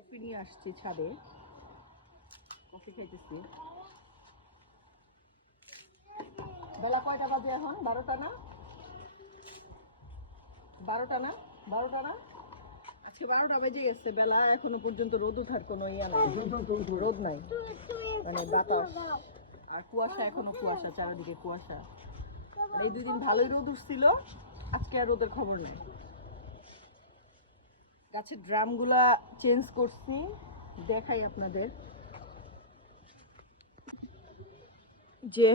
Coffee নিয়ে আসছি ছাদে, কফি খাইতেছি। বেলা কয়টা বাজে এখন? 12টা না? 12টা না? 12টা না? আজকে 12টা বেজে গেছে, বেলা এখনো পর্যন্ত রোদ ওঠার কোনো ইয়া নাই, রোদ নাই, মানে বাতাস আর কুয়াশা, এখনো কুয়াশা, চারিদিকে কুয়াশা। এই 2 দিন ভালোই রোদ উঠছিল, আজকে আর রোদের খবর নেই। গাছের ড্রামগুলা চেঞ্জ করছি, দেখাই আপনাদের। যে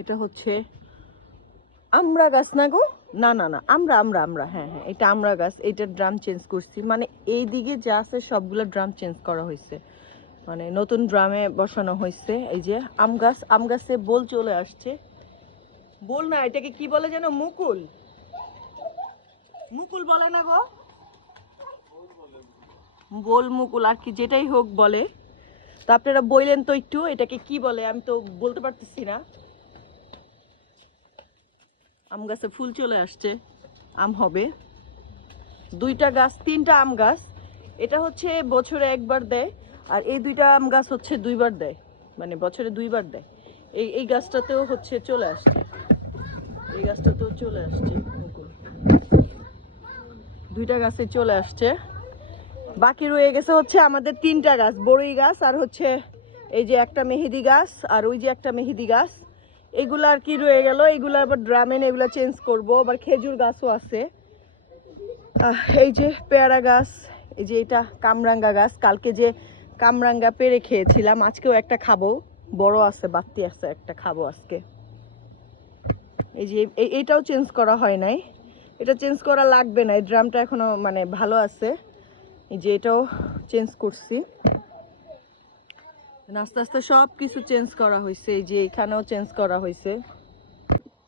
এটা হচ্ছে আমড়া গাছ না গো, না না না, আমরা হ্যাঁ হ্যাঁ, এটা আমড়া গাছ। এইটার ড্রাম চেঞ্জ করছি, মানে এই দিকে যা আছে সবগুলো ড্রাম চেঞ্জ করা হয়েছে, মানে নতুন ড্রামে বসানো হয়েছে। এই যে আম গাছে বোল চলে আসছে। বোল না, এটাকে কি বলে যেন? মুকুল, মুকুল বলে না গো, বোল মুকুল আর কি যেটাই হোক বলে। তো আপনারা বললেন তো একটু এটাকে কি বলে, আমি তো বলতে পারতেছি না। আম গাছে ফুল চলে আসছে, আম হবে। 2টা গাছ, 3টা আম গাছ। এটা হচ্ছে বছরে একবার দেয়, আর এই 2টা আম গাছ হচ্ছে 2বার দেয়, মানে বছরে 2বার দেয়। এই গাছটাতেও হচ্ছে চলে আসছে, এই গাছটাতেও চলে আসছে মুকুল। 2টা গাছে চলে আসছে। বাকি রয়ে গেছে হচ্ছে আমাদের 3টা গাছ, বড়ই গাছ আর হচ্ছে এই যে একটা মেহেদি গাছ আর ওই যে একটা মেহেদি গাছ। এগুলো আর কি রয়ে গেল, এগুলো আবার ড্রামে এগুলো চেঞ্জ করব। আবার খেজুর গাছও আছে, এই যে পেয়ারা গাছ, এই যে এটা কামরাঙ্গা গাছ। কালকে যে কামরাঙ্গা পেরে খেয়েছিলাম, আজকেও একটা খাবো, বড় আছে, বাড়তি আছে, একটা খাবো আজকে। এই যে এইটাও চেঞ্জ করা হয় নাই, এটা চেঞ্জ করা লাগবে না, এই ড্রামটা এখনো মানে ভালো আছে। এই যে এটাও চেঞ্জ করছি, আস্তে আস্তে সব কিছু চেঞ্জ করা হয়েছে। এই যে এখানেও চেঞ্জ করা হয়েছে।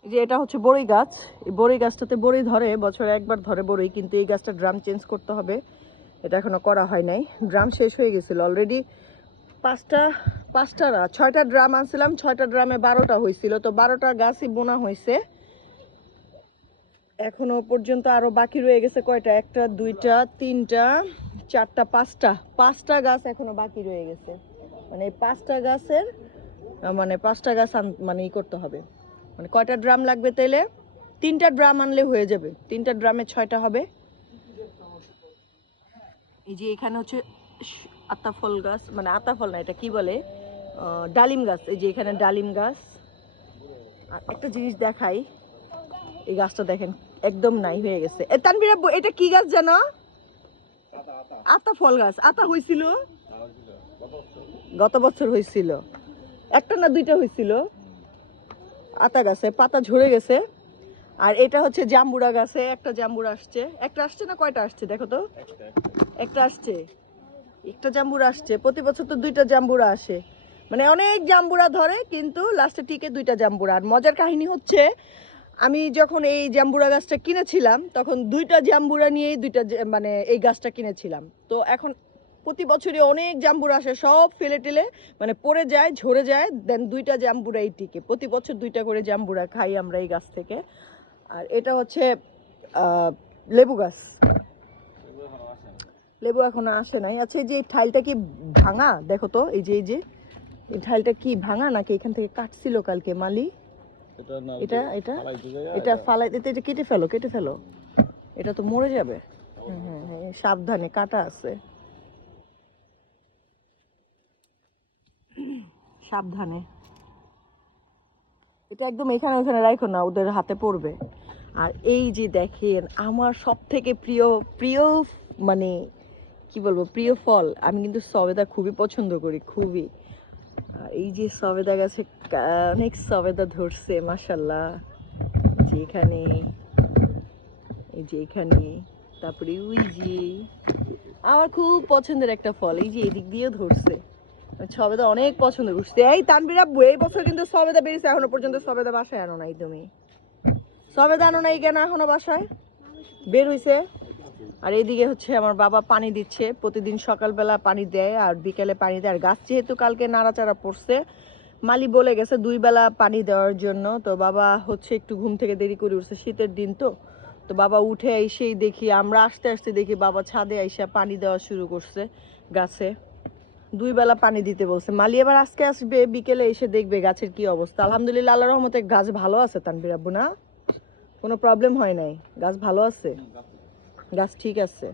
এই যে এটা হচ্ছে বড়ই গাছ, এই বড়ই গাছটাতে বড়ই ধরে, বছরে একবার ধরে বড়ই, কিন্তু এই গাছটা ড্রাম চেঞ্জ করতে হবে, এটা এখনো করা হয় নাই। ড্রাম শেষ হয়ে গেছিল অলরেডি, 6টা ড্রাম আনছিলাম, 6টা ড্রামে 12টা হয়েছিল, তো 12টা গাছই বোনা হয়েছে। এখনো পর্যন্ত আরো বাকি রয়ে গেছে কয়টা? 1টা 2টা 3টা 4টা 5টা গাছ এখনো বাকি রয়ে গেছে। মানে এই 5টা গাছের মানে 5টা গাছ মানে ই করতে হবে। মানে কয়টা ড্রাম লাগবে তাইলে? 3টা ড্রাম আনলে হয়ে যাবে, 3টা ড্রামে 6টা হবে। এই যে এখানে হচ্ছে আতা ফল গাছ, মানে আতা ফল না, এটা কি বলে, ডালিম গাছ। এই যে এখানে ডালিম গাছ। আর একটা জিনিস দেখাই, এই গাছটা দেখেন একদম নাই হয়ে গেছে। তানভীর আব্বু, এটা কি গাছ জানো? আতা ফল গাছ। আতা হয়েছিল গত বছর হয়েছিল, 1টা না 2টা হয়েছিল আতা গাছে, পাতা ঝরে গেছে। আর এটা হচ্ছে জাম্বুরা গাছে, একটা জাম্বুরা আসছে। একটা আসছে না কয়টা আসছে দেখো তো? একটা আসছে, একটা জাম্বুরা আসছে। প্রতি বছর তো 2টা জাম্বুরা আসে, মানে অনেক জাম্বুরা ধরে, কিন্তু লাস্টে টিকে 2টা জাম্বুরা। আর মজার কাহিনী হচ্ছে, আমি যখন এই জাম্বুরা গাছটা কিনেছিলাম তখন 2টা জাম্বুরা নিয়েই মানে এই গাছটা কিনেছিলাম। তো এখন প্রতি বছরই অনেক জাম্বুরা আসে, সব ফেলে টেলে মানে পড়ে যায়, ঝরে যায়, দেন 2টা জাম্বুরাই টিকে। প্রতি বছর 2টা করে জাম্বুরা খাই আমরা এই গাছ থেকে। আর এটা হচ্ছে লেবু গাছ, লেবু এখনো আসে নাই। আচ্ছা, এই যে এই ঠাইলটা কি ভাঙা দেখো তো? এই যে এই ঠাইলটা কি ভাঙা নাকি এখান থেকে কাটছিল কালকে মালি? এটা এটা এটা ফালাই দিতে, এটা কেটে ফেলো, কেটে ফেলো, এটা তো মরে যাবে। হ্যাঁ হ্যাঁ, সাবধানে, কাটা আছে, সাবধানে। এটা একদম এখানে ওখানে রাখো না, ওদের হাতে পড়বে। আর এই যে দেখেন আমার সব থেকে প্রিয় প্রিয় মানে কি বলবো, প্রিয় ফল, আমি কিন্তু সবেদা খুবই পছন্দ করি, খুবই। আর এই যে সবেদা গাছে অনেক সবেদা ধরছে মাশাল্লাহ। যে এখানে, এই যে এখানে, তারপরে ওই যে আমার খুব পছন্দের একটা ফল, এই যে এদিক দিয়েও ধরছে। সবেদা অনেক পছন্দ করছে। এই তানভীর আব্বু, এই বছর কিন্তু সবেদা বেরিয়েছে, এখনো পর্যন্ত সবেদা বাসায় আনো নাই তুমি? সবেদা আনো নাই কেন এখনো বাসায়? বের হইছে। আর এইদিকে হচ্ছে আমার বাবা পানি দিচ্ছে, প্রতিদিন সকালবেলা পানি দেয় আর বিকেলে পানি দেয়। আর গাছ যেহেতু কালকে নাড়াচাড়া পড়ছে, মালি বলে গেছে 2 বেলা পানি দেওয়ার জন্য, তো বাবা হচ্ছে একটু ঘুম থেকে দেরি করে উঠছে, শীতের দিন তো তো বাবা উঠে এসেই দেখি, আমরা আস্তে আস্তে দেখি বাবা ছাদে আইসা পানি দেওয়া শুরু করছে গাছে। 2 বেলা পানি দিতে বলছে। মালি এবার আজকে আসবে, বিকেলে এসে দেখবে গাছের কি অবস্থা। আলহামদুলিল্লাহ, আল্লাহর রহমতে গাছ ভালো আছে তানভীর আব্বু, না কোনো প্রবলেম হয় নাই, গাছ ভালো আছে, গাছ ঠিক আছে।